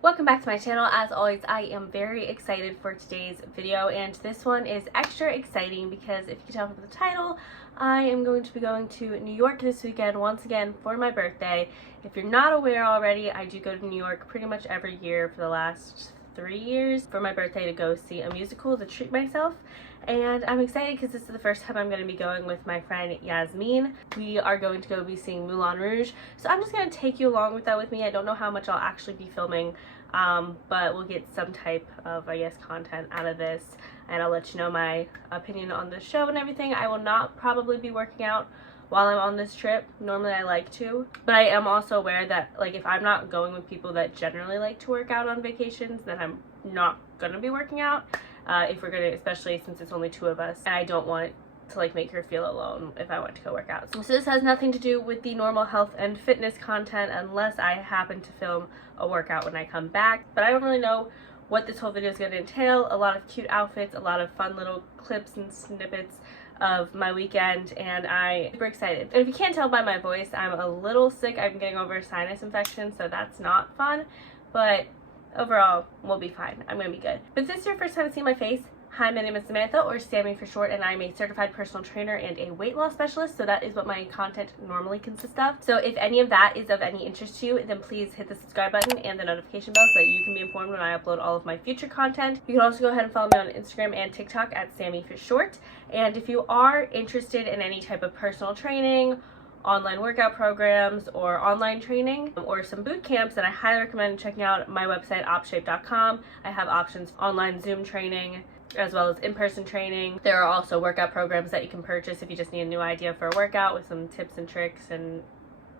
Welcome back to my channel. As always, I am very excited for today's video, and this one is extra exciting because if you can tell from the title, I am going to be going to New York this weekend once again for my birthday. If you're not aware already, I do go to New York pretty much every year for the last 3 years for my birthday to go see a musical to treat myself. And I'm excited because this is the first time I'm going to be going with my friend Yasmin. We are going to go be seeing Moulin Rouge. So I'm just going to take you along with that with me. I don't know how much I'll actually be filming, but we'll get some type of, I guess, content out of this. And I'll let you know my opinion on the show and everything. I will not probably be working out while I'm on this trip. Normally I like to, but I am also aware that, like, if I'm not going with people that generally like to work out on vacations, then I'm not gonna be working out. If we're gonna, especially since it's only 2 of us, and I don't want to like make her feel alone if I want to go work out. So this has nothing to do with the normal health and fitness content unless I happen to film a workout when I come back. But I don't really know what this whole video is going to entail. A lot of cute outfits, a lot of fun little clips and snippets of my weekend, and I'm super excited. And if you can't tell by my voice, I'm a little sick. I'm getting over a sinus infection, so that's not fun, but overall we'll be fine. I'm gonna be good. But if this is your first time seeing my face, hi, my name is Samantha, or Sammy for short, and I'm a certified personal trainer and a weight loss specialist, so that is what my content normally consists of. So if any of that is of any interest to you, then please hit the subscribe button and the notification bell so that you can be informed when I upload all of my future content. You can also go ahead and follow me on Instagram and TikTok at Sammy for short. And if you are interested in any type of personal training, online workout programs, or online training, or some boot camps, then I highly recommend checking out my website opshape.com. I have options for online Zoom training as well as in-person training. There are also workout programs that you can purchase if you just need a new idea for a workout, with some tips and tricks and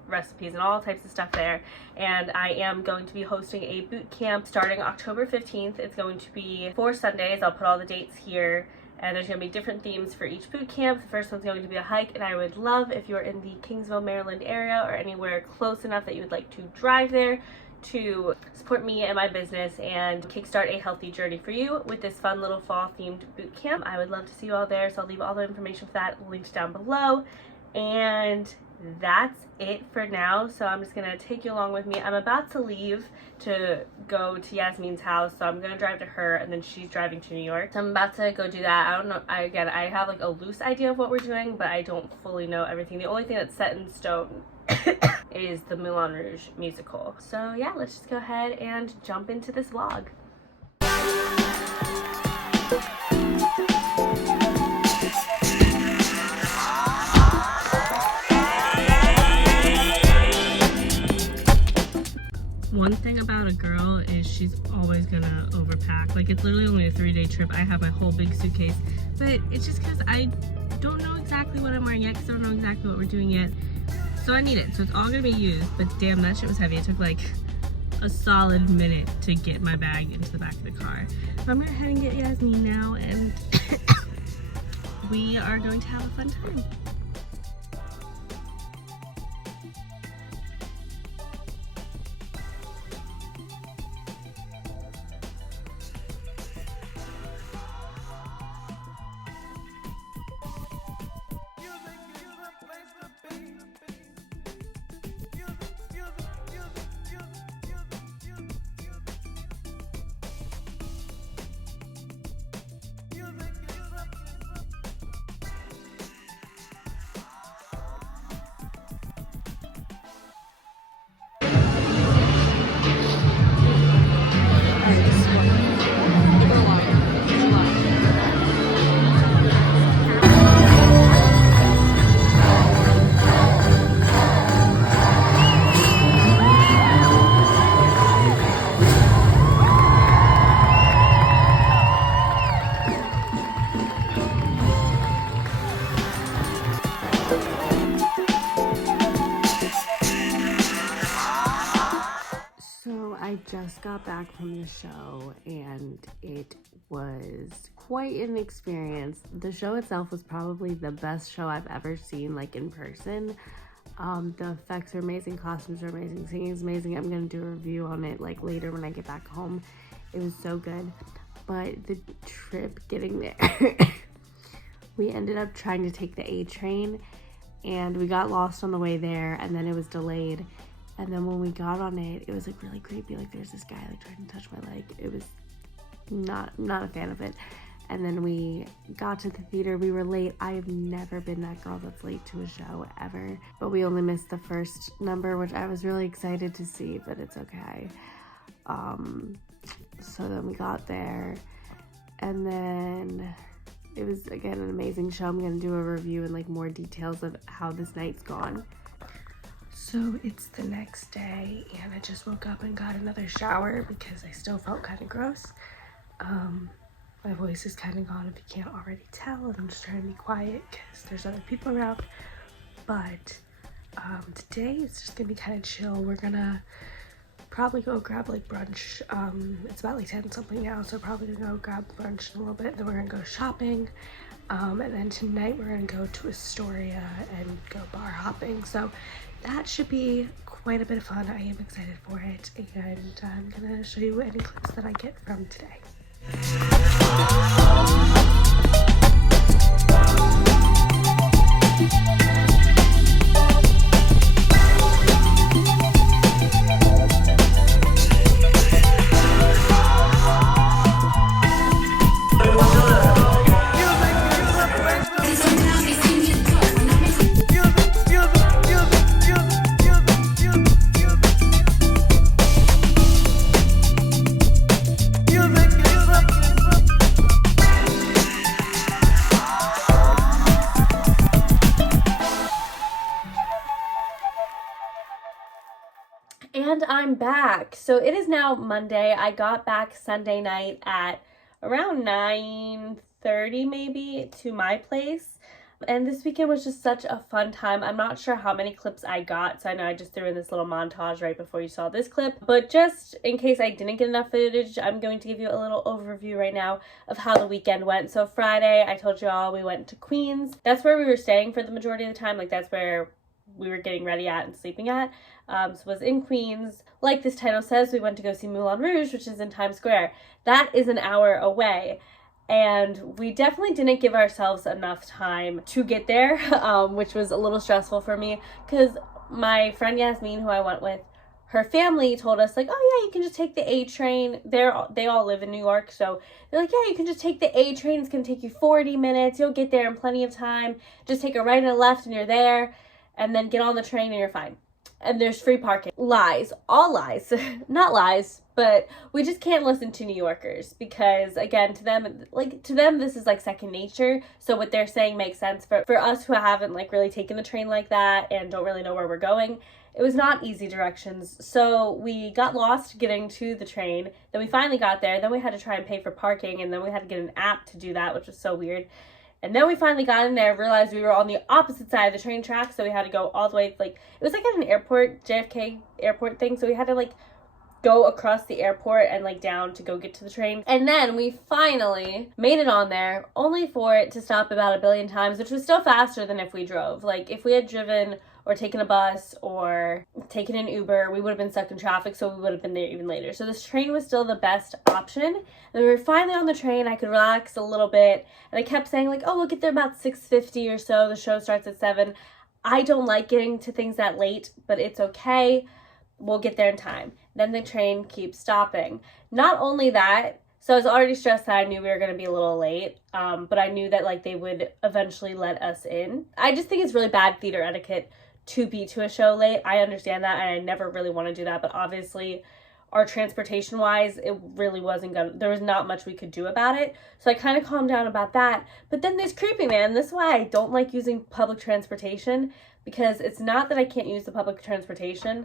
recipes and all types of stuff there. And I am going to be hosting a boot camp starting October 15th. It's going to be 4 Sundays. I'll put all the dates here. And there's going to be different themes for each boot camp. The first one's going to be a hike, and I would love if you're in the Kingsville, Maryland area or anywhere close enough that you would like to drive there to support me and my business and kickstart a healthy journey for you with this fun little fall themed boot camp. I would love to see you all there, so I'll leave all the information for that linked down below. And that's it for now, so I'm just gonna take you along with me. I'm about to leave to go to Yasmin's house, so I'm gonna drive to her and then she's driving to New York. So I'm about to go do that. I don't know, I have like a loose idea of what we're doing, but I don't fully know everything. The only thing that's set in stone is the Moulin Rouge musical. So yeah, let's just go ahead and jump into this vlog. One thing about a girl is she's always gonna overpack. Like, it's literally only a 3-day trip. I have my whole big suitcase, but it's just because I don't know exactly what I'm wearing yet, because I don't know exactly what we're doing yet. So I need it, so it's all gonna be used, but damn, that shit was heavy. It took like a solid minute to get my bag into the back of the car. So I'm gonna head and get Yasmin now, and we are going to have a fun time. I just got back from the show and it was quite an experience. The show itself was probably the best show I've ever seen, like, in person. The effects are amazing, costumes are amazing, singing is amazing. I'm gonna do a review on it like later when I get back home. It was so good. But the trip getting there, we ended up trying to take the A train and we got lost on the way there, and then it was delayed. And then when we got on it, it was like really creepy. Like there's this guy like trying to touch my leg. It was not a fan of it. And then we got to the theater. We were late. I've never been that girl that's late to a show ever. But we only missed the first number, which I was really excited to see, but it's okay. So then we got there, and then it was, again, an amazing show. I'm going to do a review and like more details of how this night's gone. So it's the next day, and I just woke up and got another shower because I still felt kind of gross. My voice is kind of gone if you can't already tell. I'm just trying to be quiet because there's other people around. But today it's just gonna be kind of chill. We're gonna probably go grab like brunch. It's about like 10 something now, so probably gonna go grab brunch in a little bit. Then we're gonna go shopping. And then tonight we're gonna go to Astoria and go bar hopping. So that should be quite a bit of fun. I am excited for it, and I'm gonna show you any clips that I get from today. And I'm back. So it is now Monday. I got back Sunday night at around 9:30 maybe to my place. And this weekend was just such a fun time. I'm not sure how many clips I got, so I know I just threw in this little montage right before you saw this clip. But just in case I didn't get enough footage, I'm going to give you a little overview right now of how the weekend went. So Friday, I told you all we went to Queens. That's where we were staying for the majority of the time. Like that's where we were getting ready at and sleeping at. So it was in Queens. Like this title says, we went to go see Moulin Rouge, which is in Times Square. That is an hour away. And we definitely didn't give ourselves enough time to get there, which was a little stressful for me because my friend Yasmin, who I went with, her family told us like, oh yeah, you can just take the A train. They all live in New York, so they're like, yeah, you can just take the A train. It's gonna take you 40 minutes. You'll get there in plenty of time. Just take a right and a left and you're there, and then get on the train and you're fine. And there's free parking. Lies, all lies. Not lies, but we just can't listen to New Yorkers because, again, to them this is like second nature. So what they're saying makes sense. For us who haven't like really taken the train like that and don't really know where we're going, it was not easy directions. So we got lost getting to the train. Then we finally got there. Then we had to try and pay for parking, and then we had to get an app to do that, which was so weird. And then we finally got in there, realized we were on the opposite side of the train track, so we had to go all the way, like, it was like at an airport, JFK airport thing, so we had to, like, go across the airport and, like, down to go get to the train. And then we finally made it on there, only for it to stop about 1 billion times, which was still faster than if we drove. Like, if we had driven or taken a bus or taken an Uber, we would have been stuck in traffic, so we would have been there even later. So this train was still the best option. And we were finally on the train. I could relax a little bit. And I kept saying like, oh, we'll get there about 6:50 or so. The show starts at 7. I don't like getting to things that late, but it's okay. We'll get there in time. Then the train keeps stopping. Not only that, so I was already stressed that I knew we were going to be a little late, but I knew that like they would eventually let us in. I just think it's really bad theater etiquette to be to a show late. I understand that, and I never really want to do that, but obviously our transportation wise, it really wasn't good. There was not much we could do about it, so I kind of calmed down about that. But then this creepy man, this is why I don't like using public transportation, because it's not that I can't use the public transportation,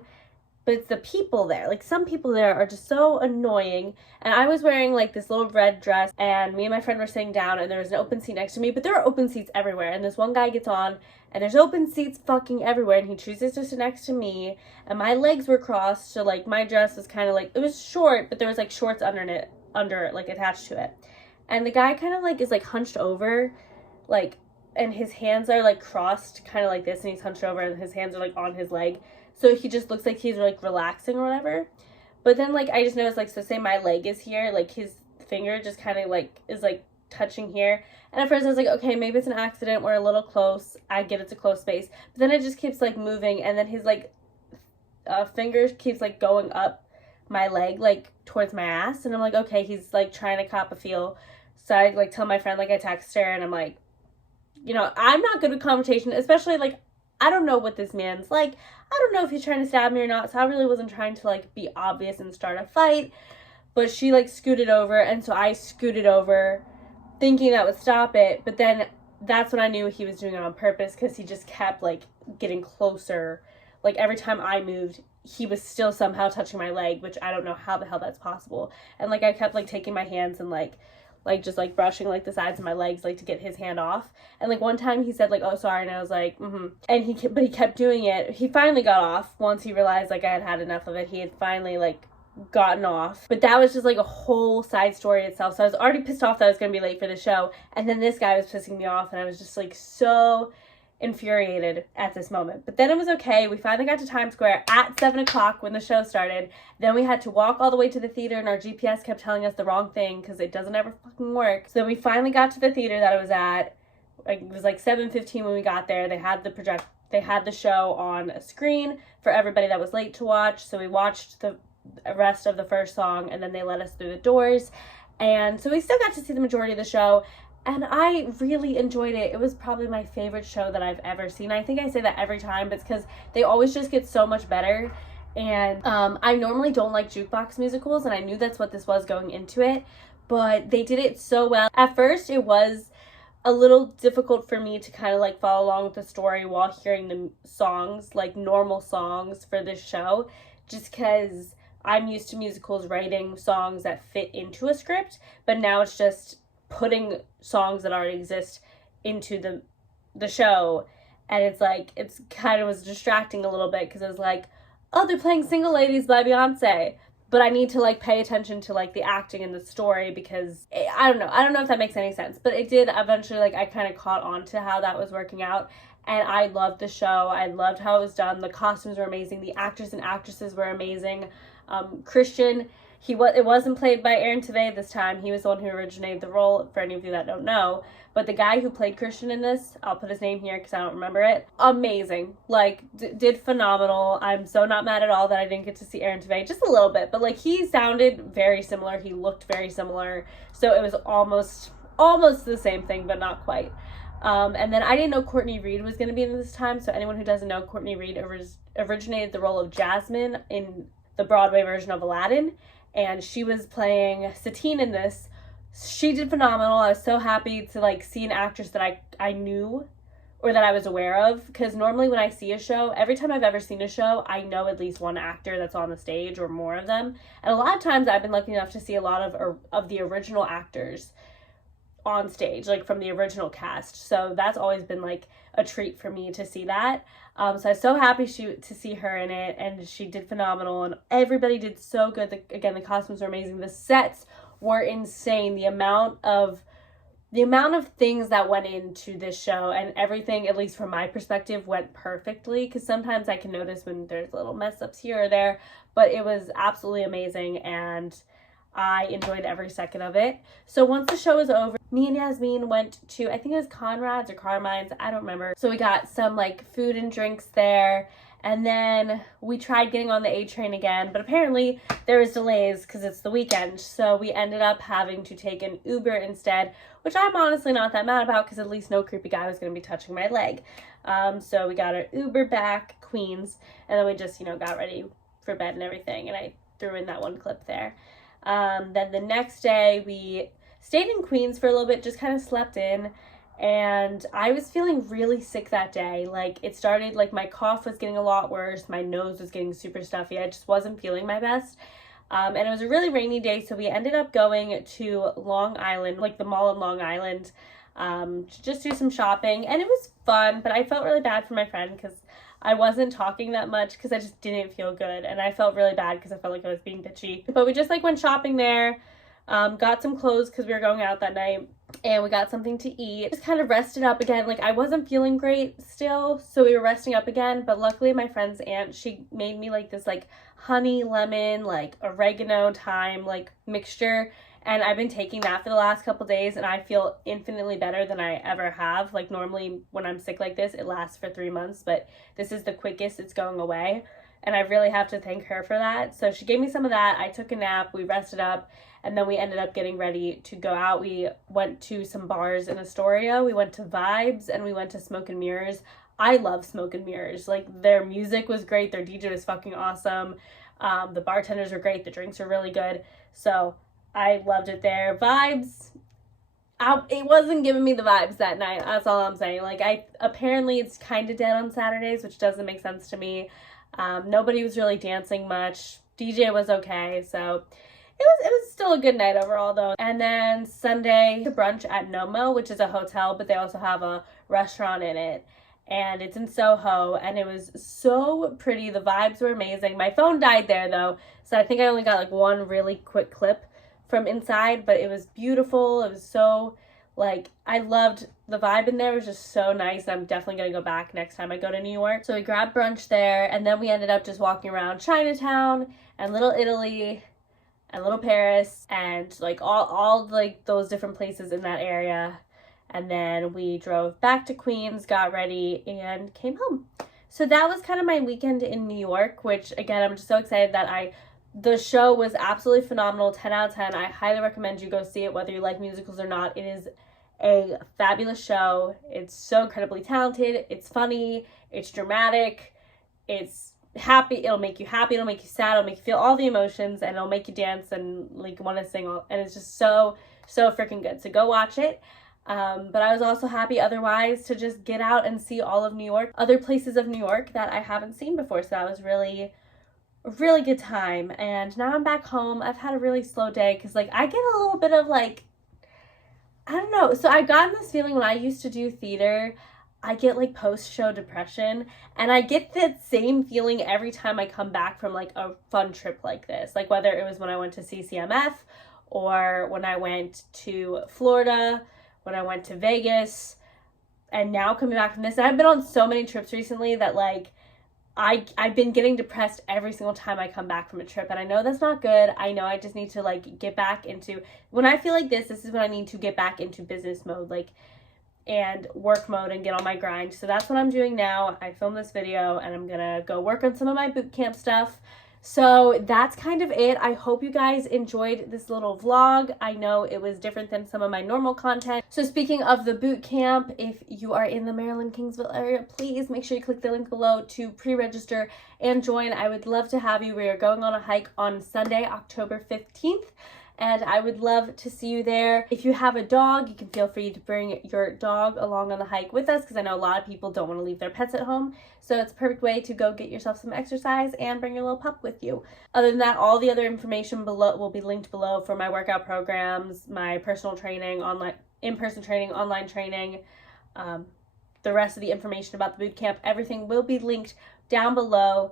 but it's the people there. Like, some people there are just so annoying. And I was wearing like this little red dress, and me and my friend were sitting down, and there was an open seat next to me, but there are open seats everywhere. And this one guy gets on, and there's open seats fucking everywhere, and he chooses to sit next to me, and my legs were crossed, so like my dress was kind of like, it was short, but there was like shorts under it, like attached to it. And the guy kind of like is like hunched over, like, and his hands are like crossed kind of like this, and he's hunched over, and his hands are like on his leg. So he just looks like he's like relaxing or whatever. But then like I just noticed, like, so say my leg is here, like his finger just kind of like is like touching here. And at first I was like, okay, maybe it's an accident, we're a little close, I get it's a close space. But then it just keeps like moving, and then his like finger keeps like going up my leg, like towards my ass, and I'm like, okay, he's like trying to cop a feel. So I like tell my friend, like I text her, and I'm like, you know, I'm not good with confrontation, especially like I don't know what this man's like. I don't know if he's trying to stab me or not, so I really wasn't trying to like be obvious and start a fight. But she like scooted over, and so I scooted over thinking that would stop it, but then that's when I knew he was doing it on purpose, because he just kept like getting closer. Like every time I moved, he was still somehow touching my leg, which I don't know how the hell that's possible. And like I kept like taking my hands and like just like brushing like the sides of my legs, like to get his hand off. And like one time he said like, oh sorry, and I was like and he kept doing it. He finally got off once he realized like I had had enough of it. He had finally like gotten off, but that was just like a whole side story itself. So I was already pissed off that I was gonna be late for the show, and then this guy was pissing me off, and I was just like so infuriated at this moment. But then it was okay. We finally got to Times Square at 7 o'clock when the show started. Then we had to walk all the way to the theater, and our GPS kept telling us the wrong thing because it doesn't ever fucking work. So then we finally got to the theater that it was at. It was like 7:15 when we got there. They had the show on a screen for everybody that was late to watch. So we watched the rest of the first song, and then they let us through the doors, and so we still got to see the majority of the show, and I really enjoyed it. It was probably my favorite show that I've ever seen. I think I say that every time, but it's because they always just get so much better. And I normally don't like jukebox musicals, and I knew that's what this was going into it, but they did it so well. At first it was a little difficult for me to kind of like follow along with the story while hearing the songs, like normal songs for this show, just because I'm used to musicals writing songs that fit into a script, but now it's just putting songs that already exist into the show, and it's like, it's kind of was distracting a little bit, because it was like, oh, they're playing Single Ladies by Beyonce, but I need to like pay attention to like the acting and the story, because I don't know if that makes any sense, but it did eventually. Like I kind of caught on to how that was working out, and I loved the show. I loved how it was done. The costumes were amazing. The actors and actresses were amazing. Christian, it wasn't played by Aaron Tveit this time. He was the one who originated the role, for any of you that don't know. But the guy who played Christian in this, I'll put his name here because I don't remember it. Amazing. Like, did phenomenal. I'm so not mad at all that I didn't get to see Aaron Tveit, just a little bit. But like, he sounded very similar. He looked very similar. So it was almost the same thing, but not quite. And then I didn't know Courtney Reed was going to be in this time. So anyone who doesn't know, Courtney Reed originated the role of Jasmine in the Broadway version of Aladdin, and she was playing Satine in this. She did phenomenal. I was so happy to like see an actress that I knew, or that I was aware of, because normally when I see a show, every time I've ever seen a show, I know at least one actor that's on the stage, or more of them. And a lot of times I've been lucky enough to see a lot of the original actors on stage, like from the original cast. So that's always been like a treat for me to see that. So I was so happy to see her in it, and she did phenomenal, and everybody did so good. The costumes were amazing. The sets were insane. The amount of things that went into this show, and everything, at least from my perspective, went perfectly, because sometimes I can notice when there's little mess ups here or there, but it was absolutely amazing, and I enjoyed every second of it. So once the show was over, me and Yasmin went to, I think it was Conrad's or Carmine's, I don't remember. So we got some like food and drinks there, and then we tried getting on the A train again, but apparently there was delays because it's the weekend. So we ended up having to take an Uber instead, which I'm honestly not that mad about, because at least no creepy guy was going to be touching my leg. So we got our Uber back, Queens, and then we just, got ready for bed and everything, and I threw in that one clip there. Then the next day we stayed in Queens for a little bit, just kind of slept in, and I was feeling really sick that day. Like, it started, like, my cough was getting a lot worse, my nose was getting super stuffy, I just wasn't feeling my best, and it was a really rainy day, so we ended up going to Long Island, like the mall in Long Island, to just do some shopping, and it was fun, but I felt really bad for my friend, because I wasn't talking that much because I just didn't feel good, and I felt really bad because I felt like I was being bitchy. But we just like went shopping there, got some clothes because we were going out that night, and we got something to eat. Just kind of rested up again. Like, I wasn't feeling great still, so we were resting up again, but luckily my friend's aunt, she made me like this like honey, lemon, like oregano, thyme, like mixture, and I've been taking that for the last couple days, and I feel infinitely better than I ever have. Like, normally when I'm sick like this, it lasts for 3 months, but this is the quickest it's going away. and I really have to thank her for that. So she gave me some of that. I took a nap, we rested up, and then we ended up getting ready to go out. We went to some bars in Astoria. We went to Vibes, and we went to Smoke and Mirrors. I love Smoke and Mirrors. Like, their music was great. Their DJ was fucking awesome. The bartenders were great. The drinks were really good. So I loved it there. Vibes, it wasn't giving me the vibes that night. That's all I'm saying. Like, apparently it's kind of dead on Saturdays, which doesn't make sense to me. Nobody was really dancing much. DJ was okay. So it was still a good night overall, though. And then Sunday, to brunch at Nomo, which is a hotel, but they also have a restaurant in it. And it's in Soho, and it was so pretty. The vibes were amazing. My phone died there, though, so I think I only got like one really quick clip from inside, but it was beautiful. It was so, like, I loved the vibe in there. It was just so nice. I'm definitely going to go back next time I go to New York. So we grabbed brunch there, and then we ended up just walking around Chinatown and Little Italy and Little Paris and like all like those different places in that area. And then we drove back to Queens, got ready, and came home. So that was kind of my weekend in New York, which again, I'm just so excited that the show was absolutely phenomenal, 10 out of 10. I highly recommend you go see it, whether you like musicals or not. It is a fabulous show. It's so incredibly talented. It's funny. It's dramatic. It's happy. It'll make you happy. It'll make you sad. It'll make you feel all the emotions, and it'll make you dance and like want to sing. And it's just so freaking good. So go watch it. But I was also happy otherwise to just get out and see all of New York, other places of New York that I haven't seen before. So that was really a really good time. And now I'm back home. I've had a really slow day because like I get a little bit of like, I don't know. So I've gotten this feeling when I used to do theater, I get like post-show depression, and I get that same feeling every time I come back from like a fun trip like this. Like whether it was when I went to CCMF or when I went to Florida, when I went to Vegas, and now coming back from this. And I've been on so many trips recently that like I've been getting depressed every single time I come back from a trip, and I know that's not good. I know I just need to like get back into, when I feel like this is when I need to get back into business mode, like, and work mode and get on my grind. So that's what I'm doing now. I filmed this video and I'm gonna go work on some of my boot camp stuff. So that's kind of it. I hope you guys enjoyed this little vlog. I know it was different than some of my normal content. So speaking of the boot camp, if you are in the Maryland, Kingsville area, please make sure you click the link below to pre-register and join. I would love to have you. We are going on a hike on Sunday, October 15th. And I would love to see you there. If you have a dog, you can feel free to bring your dog along on the hike with us, because I know a lot of people don't want to leave their pets at home. So it's a perfect way to go get yourself some exercise and bring your little pup with you. Other than that, all the other information below will be linked below for my workout programs, my personal training, online, in-person training, online training, the rest of the information about the boot camp. Everything will be linked down below.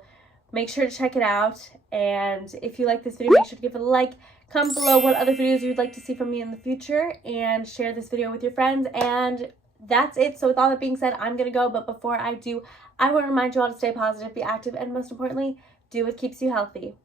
Make sure to check it out. And if you like this video, make sure to give it a like. Comment below what other videos you'd like to see from me in the future, and share this video with your friends. And that's it. So with all that being said, I'm going to go. But before I do, I want to remind you all to stay positive, be active, and most importantly, do what keeps you healthy.